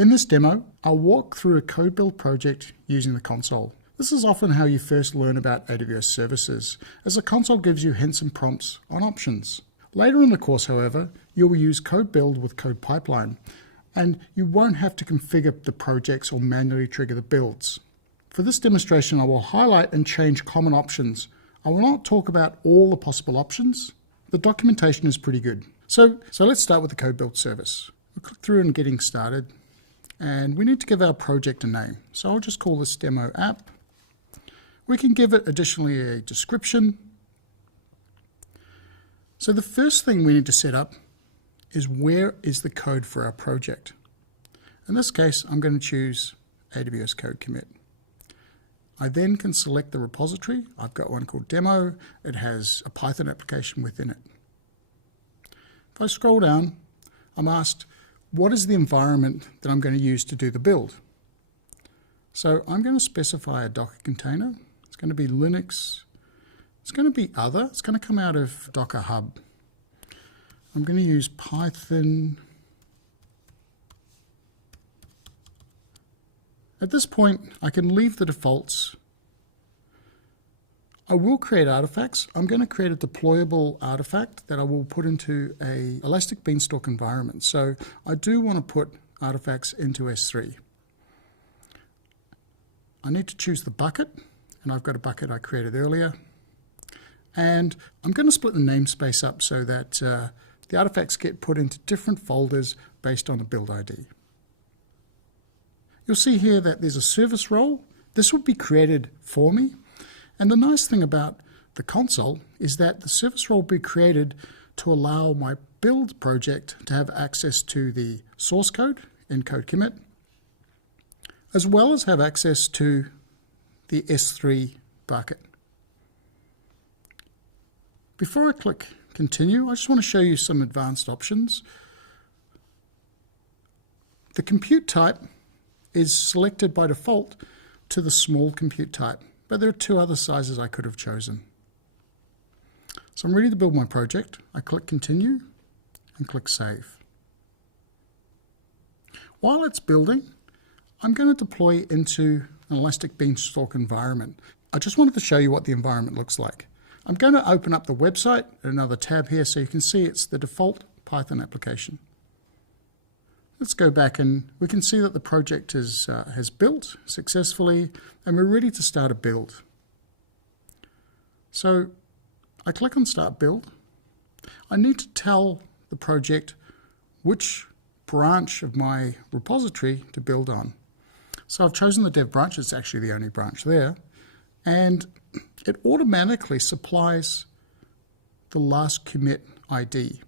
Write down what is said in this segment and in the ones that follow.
In this demo, I'll walk through a code build project using the console. This is often how you first learn about AWS services, as the console gives you hints and prompts on options. Later in the course, however, you'll use code build with code pipeline, and you won't have to configure the projects or manually trigger the builds. For this demonstration, I will highlight and change common options. I will not talk about all the possible options. The documentation is pretty good. So let's start with the code build service. We'll click through and getting started. And we need to give our project a name. So I'll just call this demo app. We can give it additionally a description. So the first thing we need to set up is where is the code for our project. In this case, I'm going to choose AWS Code Commit. I then can select the repository. I've got one called demo. It has a Python application within it. If I scroll down, I'm asked, what is the environment that I'm going to use to do the build? So I'm going to specify a Docker container. It's going to be Linux. It's going to be other. It's going to come out of Docker Hub. I'm going to use Python. At this point, I can leave the defaults. I will create artifacts. I'm going to create a deployable artifact that I will put into a Elastic Beanstalk environment. So I do want to put artifacts into S3. I need to choose the bucket, and I've got a bucket I created earlier. And I'm going to split the namespace up so that the artifacts get put into different folders based on the build ID. You'll see here that there's a service role. This would be created for me. And the nice thing about the console is that the service role will be created to allow my build project to have access to the source code in code commit, as well as have access to the S3 bucket. Before I click continue, I just want to show you some advanced options. The compute type is selected by default to the small compute type, but there are two other sizes I could have chosen. So I'm ready to build my project. I click continue and click save. While it's building, I'm going to deploy into an Elastic Beanstalk environment. I just wanted to show you what the environment looks like. I'm going to open up the website, another tab here, so you can see it's the default Python application. Let's go back and we can see that the project has built successfully and we're ready to start a build. So I click on Start Build. I need to tell the project which branch of my repository to build on. So I've chosen the dev branch. It's actually the only branch there. And it automatically supplies the last commit ID.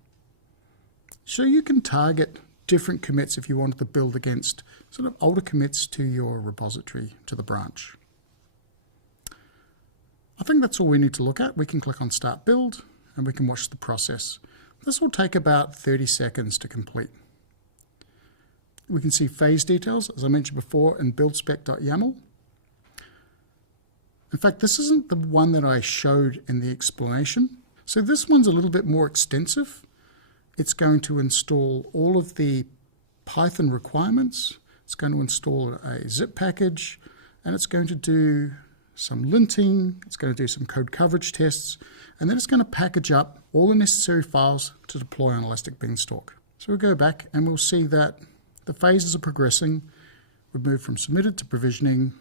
So you can target different commits if you wanted to build against sort of older commits to your repository, to the branch. I think that's all we need to look at. We can click on Start Build and we can watch the process. This will take about 30 seconds to complete. We can see phase details, as I mentioned before, in buildspec.yaml. In fact, this isn't the one that I showed in the explanation. So this one's a little bit more extensive. It's going to install all of the Python requirements. It's going to install a zip package, and it's going to do some linting. It's going to do some code coverage tests, and then it's going to package up all the necessary files to deploy on Elastic Beanstalk. So we'll go back and we'll see that the phases are progressing. We've moved from submitted to provisioning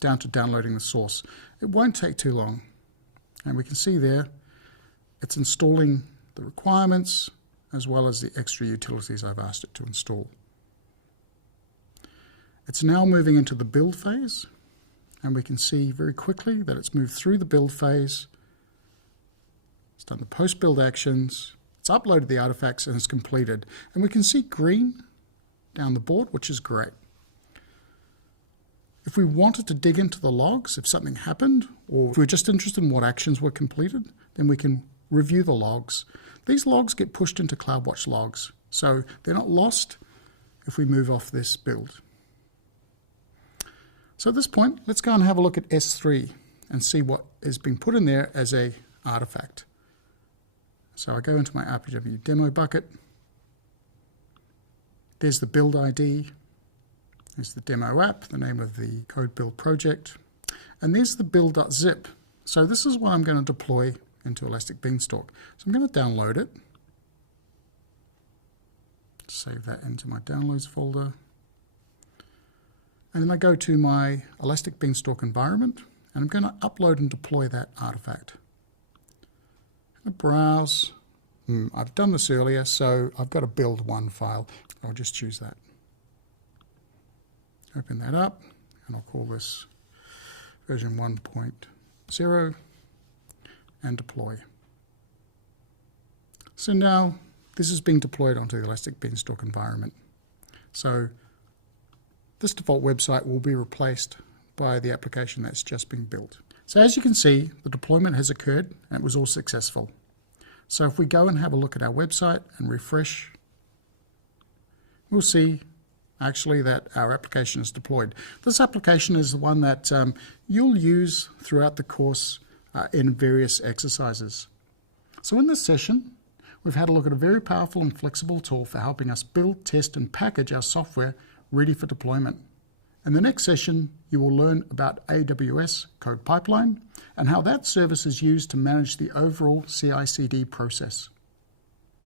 down to downloading the source. It won't take too long. And we can see there, it's installing the requirements as well as the extra utilities I've asked it to install. It's now moving into the build phase, and we can see very quickly that it's moved through the build phase. It's done the post-build actions, it's uploaded the artifacts, and it's completed. And we can see green down the board, which is great. If we wanted to dig into the logs, if something happened, or if we're just interested in what actions were completed, then we can review the logs. These logs get pushed into CloudWatch logs, so they're not lost if we move off this build. So at this point, let's go and have a look at S3 and see what is being put in there as an artifact. So I go into my RPW demo bucket. There's the build ID. There's the demo app, the name of the code build project, and there's the build.zip. So this is what I'm going to deploy into Elastic Beanstalk. So I'm going to download it, save that into my downloads folder, and then I go to my Elastic Beanstalk environment, and I'm going to upload and deploy that artifact. I'm going to browse. I've done this earlier, so I've got a build one file. I'll just choose that. Open that up, and I'll call this version 1.0 and deploy. So now this is being deployed onto the Elastic Beanstalk environment. So this default website will be replaced by the application that's just been built. So as you can see, the deployment has occurred and it was all successful. So if we go and have a look at our website and refresh, we'll see actually that our application is deployed. This application is the one that you'll use throughout the course in various exercises. So in this session, we've had a look at a very powerful and flexible tool for helping us build, test, and package our software ready for deployment. In the next session, you will learn about AWS Code Pipeline and how that service is used to manage the overall CI/CD process.